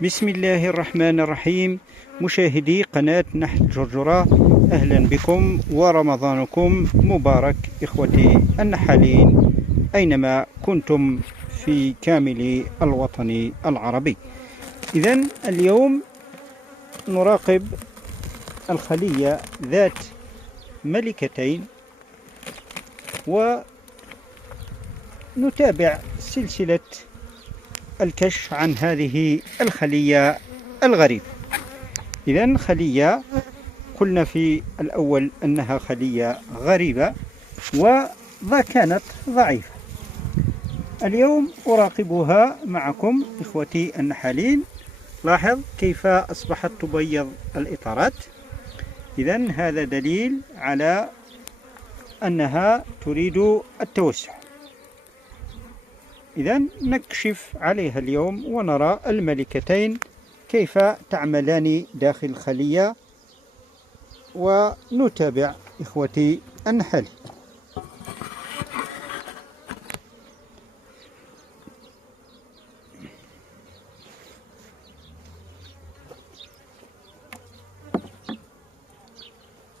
بسم الله الرحمن الرحيم. مشاهدي قناة نحل جرجرة، أهلا بكم ورمضانكم مبارك إخوتي النحالين أينما كنتم في كامل الوطن العربي. إذن اليوم نراقب الخلية ذات ملكتين ونتابع سلسلة الكشف عن هذه الخلية الغريبة. إذن خلية قلنا في الأول أنها خلية غريبة وكانت ضعيفة. اليوم أراقبها معكم إخوتي النحالين. لاحظ كيف أصبحت تبيض الإطارات. إذن هذا دليل على أنها تريد التوسع. إذن نكشف عليها اليوم ونرى الملكتين كيف تعملان داخل الخلية ونتابع إخوتي النحل.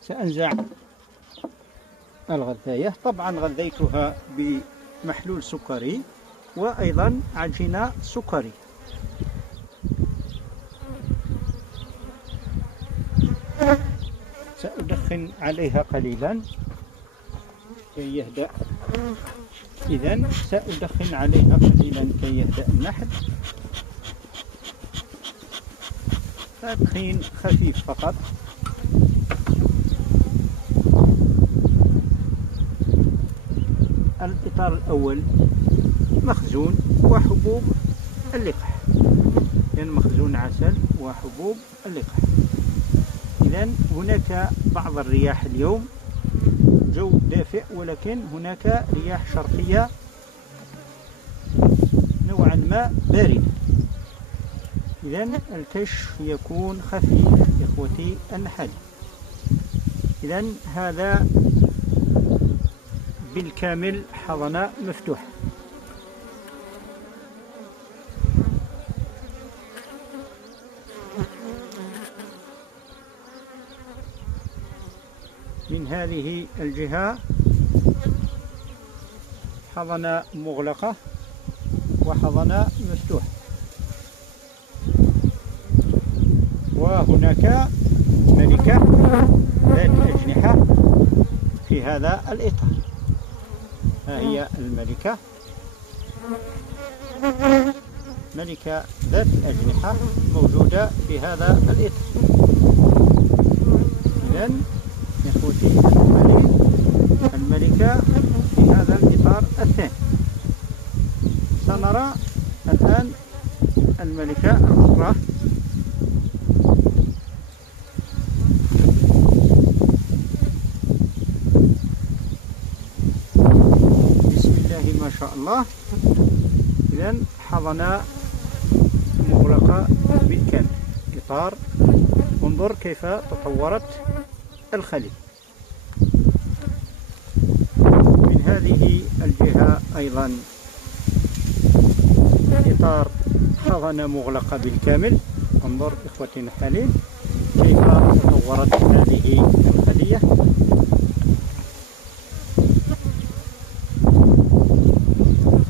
سأنزع الغذاية. طبعا غذيتها بمحلول سكري وأيضا عجينة سكري. سأدخن عليها قليلا كي يهدأ. إذن سأدخن عليها قليلا كي يهدأ النحل. تدخين خفيف فقط. الإطار الأول مخزون وحبوب اللقاح، يعني مخزون عسل وحبوب اللقاح. إذن هناك بعض الرياح اليوم، جو دافئ، ولكن هناك رياح شرقية نوعا ما باردة. إذن الكشف يكون خفيف إخوتي النحل. إذن هذا بالكامل حضنة مفتوحة. من هذه الجهة حضنة مغلقة وحضنة مفتوحة، وهناك ملكة ذات أجنحة في هذا الإطار. ها هي الملكة، ملكة ذات الأجنحة موجودة في هذا الإطار. إذن إخوتي النحالين، الملكة في هذا الإطار الثاني. سنرى الآن الملكة الأخرى. بسم الله ما شاء الله. إذن حضنة مغلقة بالكامل، إطار. انظر كيف تطورت الخلية. من هذه الجهة أيضا إطار حضنة مغلقة بالكامل. انظر إخوتي النحالين كيف تطورت هذه الخلية.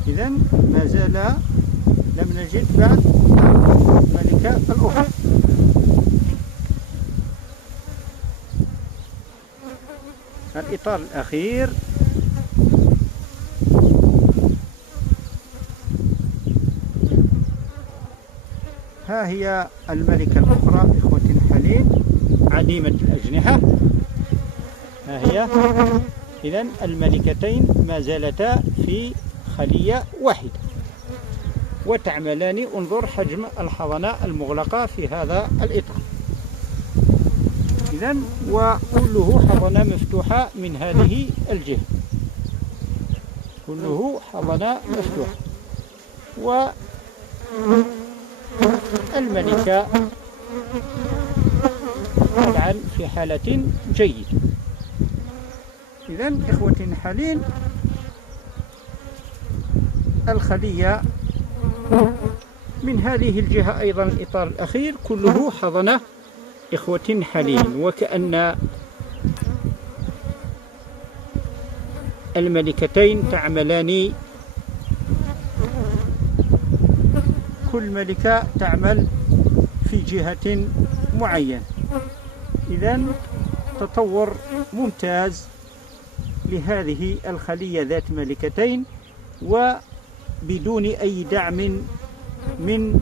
إذن ما زال لم نجد بعد الملكة الأخرى. الإطار الأخير ها هي الملكة الأخرى إخوتي النحالين، عديمة الأجنحة. ها هي. إذن الملكتين ما زالتا في خلية واحدة وتعملان. انظر حجم الحضنة المغلقة في هذا الإطار. إذن وكله حضنة مفتوحة من هذه الجهة، كله حضنة مفتوحة. والملكة طبعا في حالة جيدة. إذن إخوتي النحالين، الخلية من هذه الجهة أيضا الإطار الأخير كله حضن إخوة حلين، وكأن الملكتين تعملان، كل ملكة تعمل في جهة معينة. إذن تطور ممتاز لهذه الخلية ذات ملكتين، وبدون أي دعم من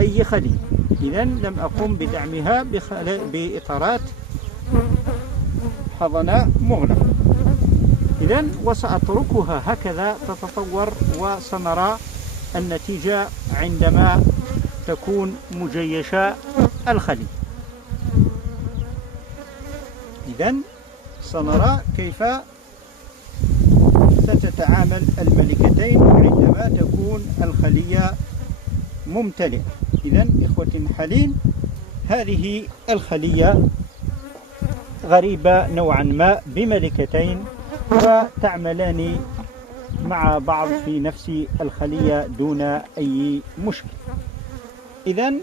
أي خلية. إذن لم أقم بدعمها بإطارات حضن مغلق. إذن وسأتركها هكذا تتطور، وسنرى النتيجة عندما تكون مجيشة الخلية. إذن سنرى كيف ستتعامل الملكتين عندما تكون الخلية ممتلئة. إذن إخوة حلين، هذه الخلية غريبة نوعا ما بملكتين وتعملان مع بعض في نفس الخلية دون أي مشكل. إذن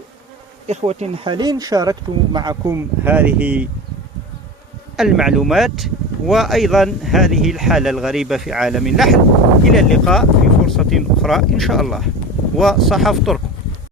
إخوة حلين، شاركت معكم هذه المعلومات وأيضا هذه الحالة الغريبة في عالم النحل. إلى اللقاء في فرصة أخرى إن شاء الله، وصحفتكم.